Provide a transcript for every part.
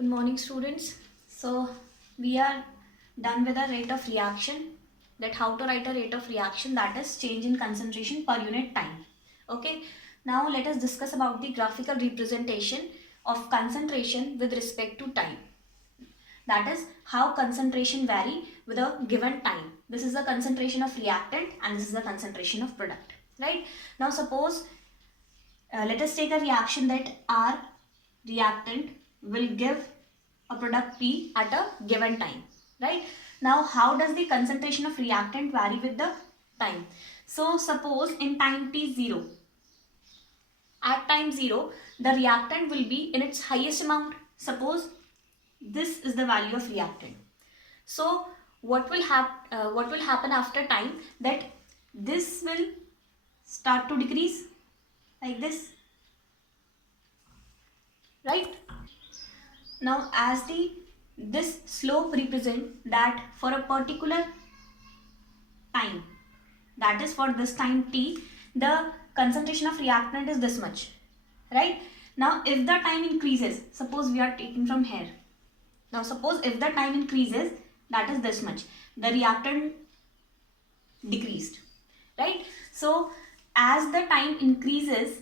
Good morning, students. So we are done with the rate of reaction, that how to write a rate of reaction, that is change in concentration per unit time. Okay, now let us discuss about the graphical representation of concentration with respect to time. That is how concentration vary with a given time. This is the concentration of reactant and this is the concentration of product. Right, now suppose let us take a reaction that our reactant will give a product P at a given time, right? Now, how does the concentration of reactant vary with the time? So, suppose in time t0, at time 0, the reactant will be in its highest amount. Suppose this is the value of reactant. So, what will happen after time, that this will start to decrease like this, right? Now as this slope represent that for a particular time, that is for this time t, the concentration of reactant is this much, right? Now if the time increases, suppose we are taking from here, now suppose if the time increases, that is this much, the reactant decreased, right? So as the time increases,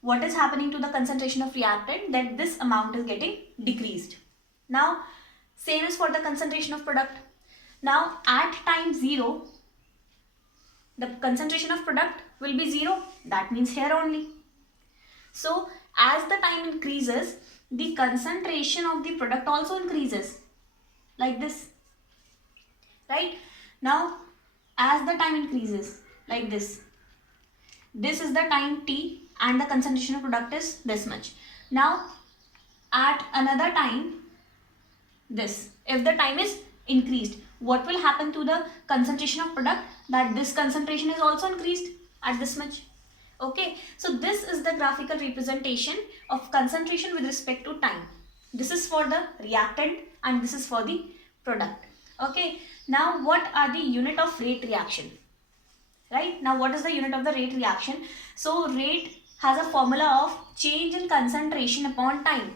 what is happening to the concentration of reactant, that this amount is getting decreased. Now same is for the concentration of product. Now at time 0, the concentration of product will be 0, that means here only. So as the time increases, the concentration of the product also increases like this, right? Now as the time increases like this is the time t and the concentration of product is this much. Now at another time, this, if the time is increased, what will happen to the concentration of product, that this concentration is also increased at this much. Okay, so this is the graphical representation of concentration with respect to time. This is for the reactant and this is for the product. Okay, now what are the unit of rate reaction? Right, now what is the unit of the rate reaction? So rate has a formula of change in concentration upon time.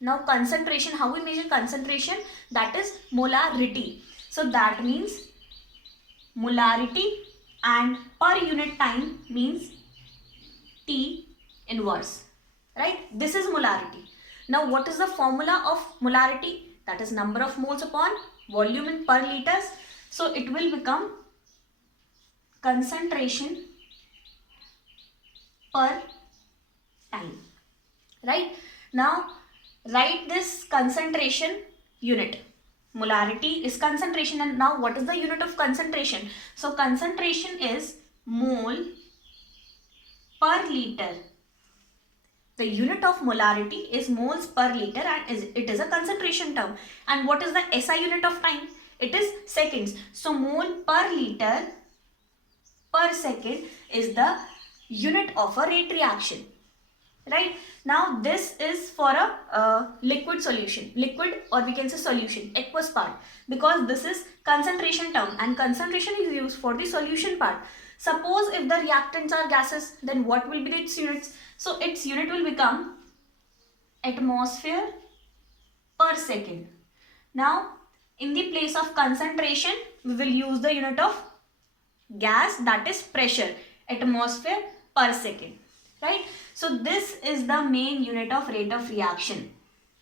Now concentration, how we measure concentration? That is molarity. So that means molarity, and per unit time means T inverse, right? This is molarity. Now what is the formula of molarity? That is number of moles upon volume in per liters. So it will become concentration per time, right? Now write this concentration unit. Molarity is concentration, and now what is the unit of concentration? So concentration is mole per liter. The unit of molarity is moles per liter and it is a concentration term. And what is the SI unit of time? It is seconds. So mole per liter per second is the unit of a rate reaction, right? Now this is for a liquid solution, liquid, or we can say solution, aqueous part, because this is concentration term and concentration is used for the solution part. Suppose if the reactants are gases, then what will be its units? So its unit will become atmosphere per second. Now in the place of concentration, we will use the unit of gas, that is pressure, atmosphere per second, right? So this is the main unit of rate of reaction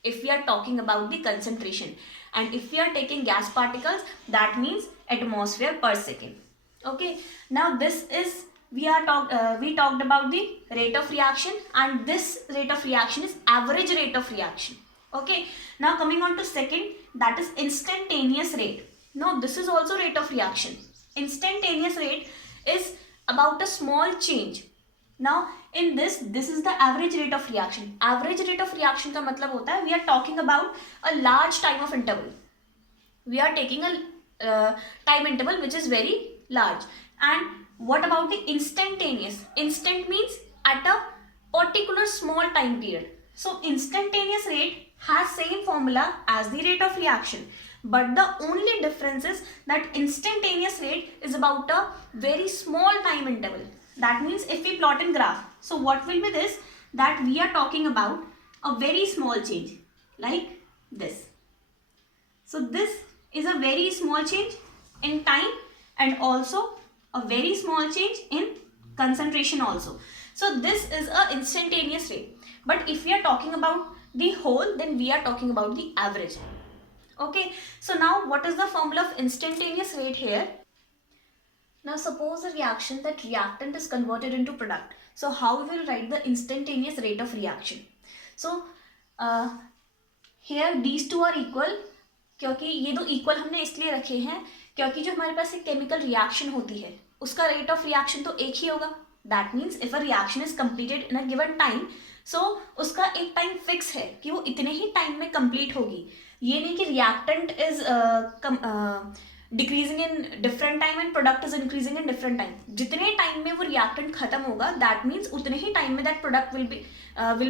if we are talking about the concentration, and if we are taking gas particles, that means atmosphere per second. Okay, now this is we talked about the rate of reaction, and this rate of reaction is average rate of reaction. Okay, now coming on to second, that is instantaneous rate. Now this is also rate of reaction. Instantaneous rate is about a small change. Now in this is the average rate of reaction. Average rate of reaction का मतलब होता है we are talking about a large time of interval. We are taking a time interval which is very large. And what about the instantaneous? Instant means at a particular small time period. So instantaneous rate has same formula as the rate of reaction, but the only difference is that instantaneous rate is about a very small time interval. That means if we plot in graph, so what will be this, that we are talking about a very small change, like this. So this is a very small change in time and also a very small change in concentration also. So this is a instantaneous rate. But if we are talking about the whole, then we are talking about the average. Okay, so now what is the formula of instantaneous rate here? Now suppose a reaction that reactant is converted into product. So how we will write the instantaneous rate of reaction? So here these two are equal, क्योंकि ये दो equal हमने इसलिए रखे हैं क्योंकि जो हमारे पास एक केमिकल रिएक्शन होती है उसका रेट ऑफ रिएक्शन तो एक ही होगा. That means if a reaction is completed in a given time, so उसका एक टाइम फिक्स है कि वो इतने ही टाइम में कंप्लीट होगी. ये नहीं कि reactant is decreasing in different time and product is increasing in different time. जितने टाइम में वो रिएक्टेंट खत्म होगा दैट मीन्स उतने ही टाइम में that product will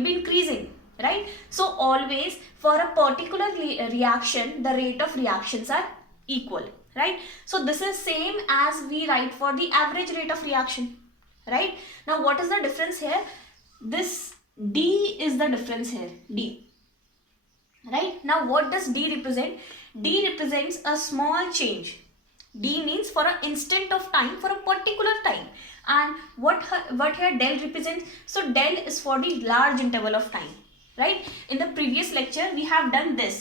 be increasing. Right? So always for a particular reaction, the rate of reactions are equal. Right? So this is same as we write for the average rate of reaction. Right? Now what is the difference here? This D is the difference here. D. Right? Now what does D represent? D represents a small change. D means for an instant of time, for a particular time. And what here del represents? So del is for the large interval of time. Right? In the previous lecture, we have done this.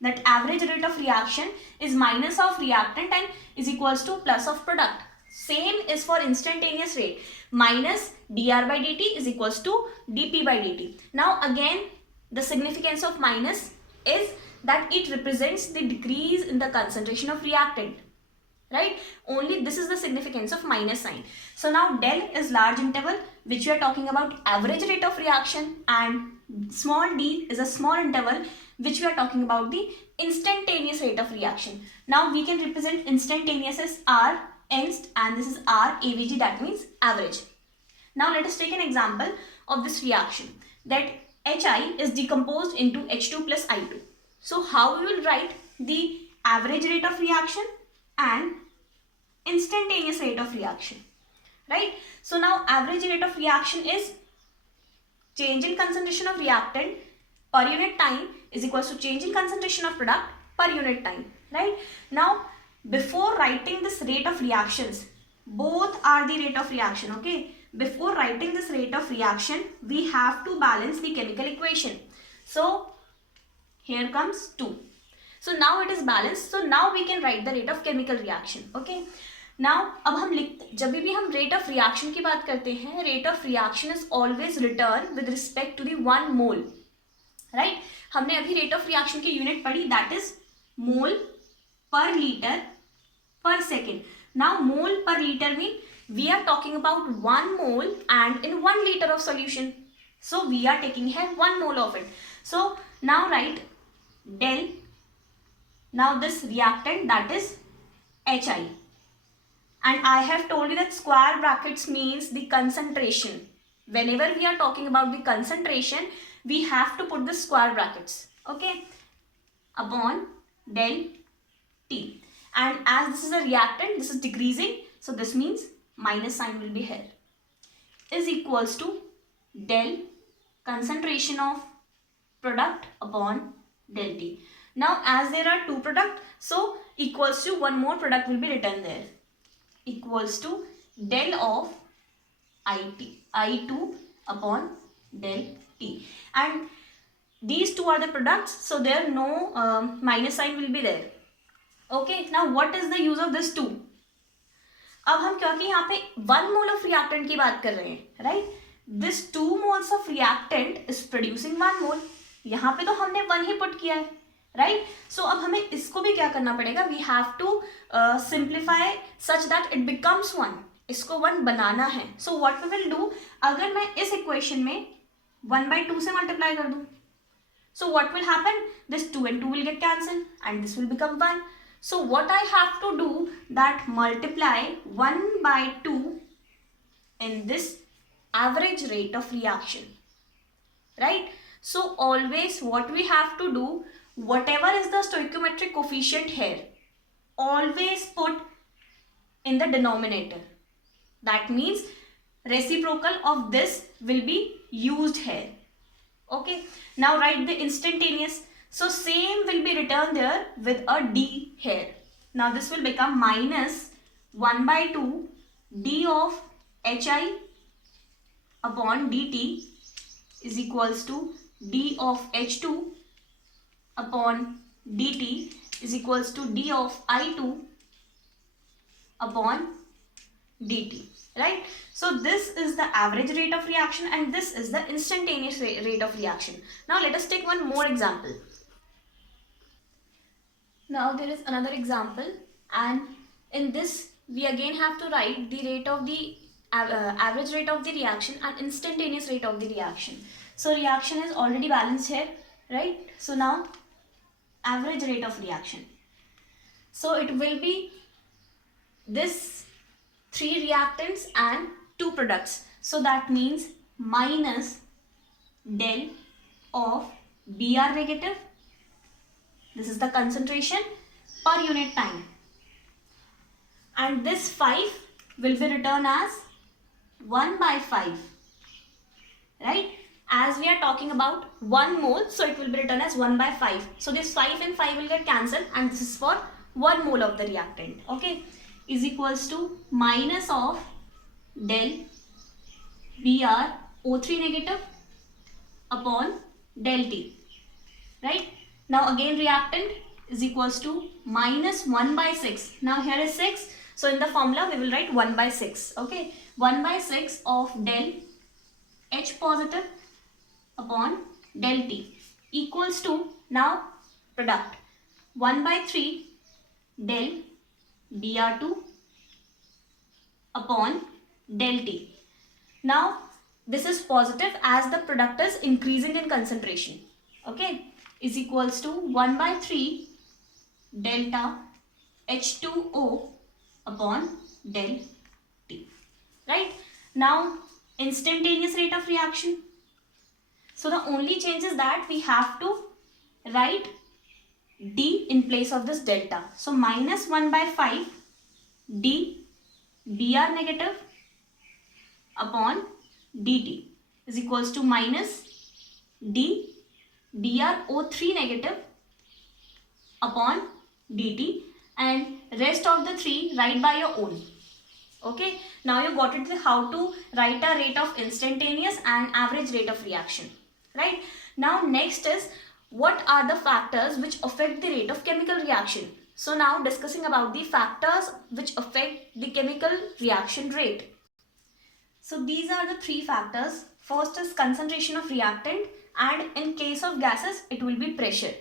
That average rate of reaction is minus of reactant and is equals to plus of product. Same is for instantaneous rate. Minus dr by dt is equals to dp by dt. Now again, the significance of minus is that it represents the decrease in the concentration of reactant. Right? Only this is the significance of minus sign. So now del is large interval, which we are talking about average rate of reaction, and small d is a small interval, which we are talking about the instantaneous rate of reaction. Now we can represent instantaneous as R inst and this is R avg, that means average. Now let us take an example of this reaction, that Hi is decomposed into H2 plus I2. So how we will write the average rate of reaction and instantaneous rate of reaction, right? So now average rate of reaction is change in concentration of reactant per unit time is equals to change in concentration of product per unit time, right? Now before writing this rate of reactions, both are the rate of reaction. Okay, before writing this rate of reaction, we have to balance the chemical equation. So here comes 2. So now it is balanced. So now we can write the rate of chemical reaction. Okay. Now अब हम लिखते, जब भी हम rate of reaction की बात करते हैं, rate of reaction is always written with respect to the 1 mole. Right? हमने अभी rate of reaction की unit पढ़ी, that is mole per liter per second. Now mole per liter mean we are talking about 1 mole and in 1 liter of solution. So we are taking here 1 mole of it. So now write del. Now this reactant, that is Hi. And I have told you that square brackets means the concentration. Whenever we are talking about the concentration, we have to put the square brackets. Okay. Upon del T. And as this is a reactant, this is decreasing. So this means minus sign will be here. Is equals to del concentration of product upon del T. Now as there are 2 products, so equals to 1 more product will be written there. Equals to del of I2 upon del T. And these 2 are the products, so there no minus sign will be there. Okay, now what is the use of this 2? अब हम क्योंकि यहाँ पे 1 mole of reactant की बात कर रहे हैं, right? This 2 moles of reactant is producing 1 mole. यहाँ पे तो हमने 1 ही put किया है, right? So अब हमें इसको भी क्या करना पड़ेगा? We have to simplify such that it becomes 1. इसको 1 बनाना है. So what we will do? अगर मैं इस equation में 1/2 से multiply कर दूँ, so what will happen? This 2 and 2 will get cancelled and this will become 1. So what I have to do, that multiply 1/2 in this average rate of reaction, right? So always what we have to do, whatever is the stoichiometric coefficient here, always put in the denominator. That means reciprocal of this will be used here. Okay. Now write the instantaneous. So same will be written there with a d here. Now this will become minus 1 by 2 d of hi upon dt is equals to d of h2 upon dt is equals to d of I2 upon dt, right? So this is the average rate of reaction and this is the instantaneous rate of reaction. Now let us take one more example. Now there is another example, and in this we again have to write the rate of the average rate of the reaction and instantaneous rate of the reaction. So reaction is already balanced here, right? So now average rate of reaction. So it will be this 3 reactants and 2 products. So that means minus del of Br negative, this is the concentration per unit time, and this 5 will be written as 1 by 5, right? As we are talking about 1 mole, so it will be written as 1 by 5. So this 5 and 5 will get cancelled and this is for 1 mole of the reactant, okay, is equals to minus of del Br O3 negative upon del T, right? Now again reactant is equals to minus 1 by 6. Now here is 6. So in the formula we will write 1 by 6. Okay. 1 by 6 of del H positive upon del T equals to, now product, 1 by 3 del Br2 upon del T. Now this is positive as the product is increasing in concentration. Okay. Is equals to 1 by 3 delta H2O upon del T, right? Now instantaneous rate of reaction. So the only change is that we have to write D in place of this delta. So minus 1 by 5 D Br negative upon dt is equals to minus D BrO3 negative upon dt, and rest of the 3 write by your own. Okay, now you got it how to write a rate of instantaneous and average rate of reaction, right? Now next is what are the factors which affect the rate of chemical reaction. So now discussing about the factors which affect the chemical reaction rate. So these are the 3 factors. First is concentration of reactant, and in case of gases it will be pressure,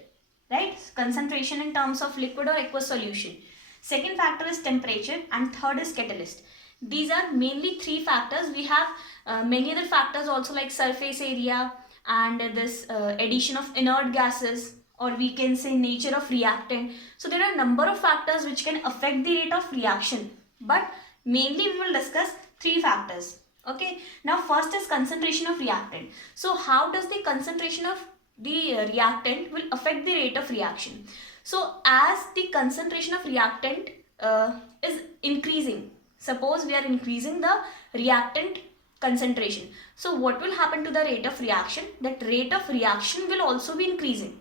right? Concentration in terms of liquid or aqueous solution. Second factor is temperature, and third is catalyst. These are mainly 3 factors. We have many other factors also like surface area and this addition of inert gases, or we can say nature of reactant. So there are a number of factors which can affect the rate of reaction, but mainly we will discuss 3 factors. Okay, now first is concentration of reactant. So how does the concentration of the reactant will affect the rate of reaction? So as the concentration of reactant is increasing, suppose we are increasing the reactant concentration, so what will happen to the rate of reaction? That rate of reaction will also be increasing,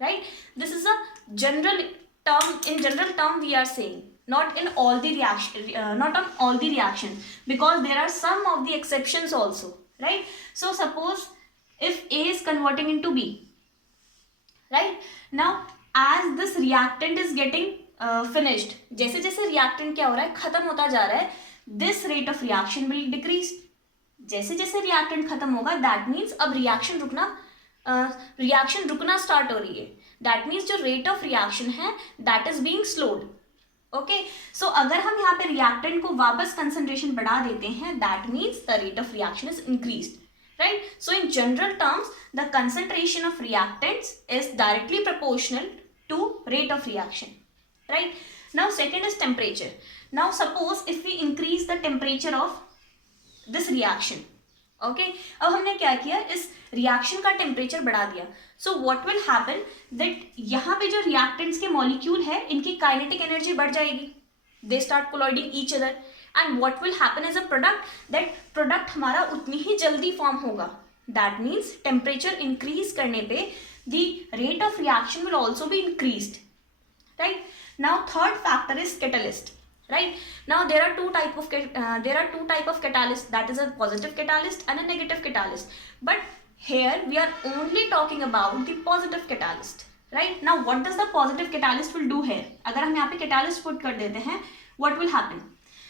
right? This is a general term. In general term we are saying, not in all the reaction, not on all the reactions, because there are some of the exceptions also, right? So suppose if A is converting into B, right? Now as this reactant is getting finished, जैसे जैसे reactant क्या हो रहा है, खत्म होता जा रहा है, this rate of reaction will decrease. जैसे जैसे reactant खत्म होगा, that means अब reaction रुकना start हो रही है. That means जो rate of reaction है, that is being slowed. Okay, so अगर हम यहाँ पे रिएक्टेंट को वापस कंसंट्रेशन बढ़ा देते हैं, that means the rate of reaction is increased, right? So in general terms the concentration of reactants is directly proportional to rate of reaction, right? Now second is temperature. Now suppose if we increase the temperature of this reaction, okay, अब हमने क्या किया, इस reaction का temperature बढ़ा दिया. So what will happen that यहाँ पे जो रिएक्टेंट्स के मॉलिक्यूल है, इनकी काइनेटिक एनर्जी बढ़ जाएगी. They start colliding each other, and what will happen as a product, that product हमारा उतनी ही जल्दी फॉर्म होगा. दैट मीन्स टेम्परेचर इंक्रीज करने पे the rate of reaction will also be increased, right? Now third factor is catalyst, right? Now there are two type of catalyst, that is a positive catalyst and a negative catalyst, but here we are only talking about the positive catalyst, right? Now what does the positive catalyst will do here? अगर हम यहाँ पे catalyst put कर देते हैं, what will happen?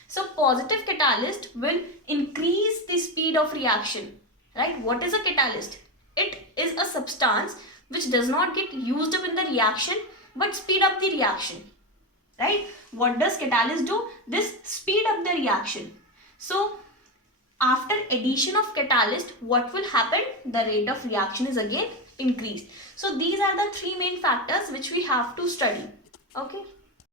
So positive catalyst will increase the speed of reaction, right? What is a catalyst? It is a substance which does not get used up in the reaction but speed up the reaction, right? What does catalyst do? This speed up the reaction. So after addition of catalyst, what will happen? The rate of reaction is again increased. So these are the three main factors which we have to study. Okay.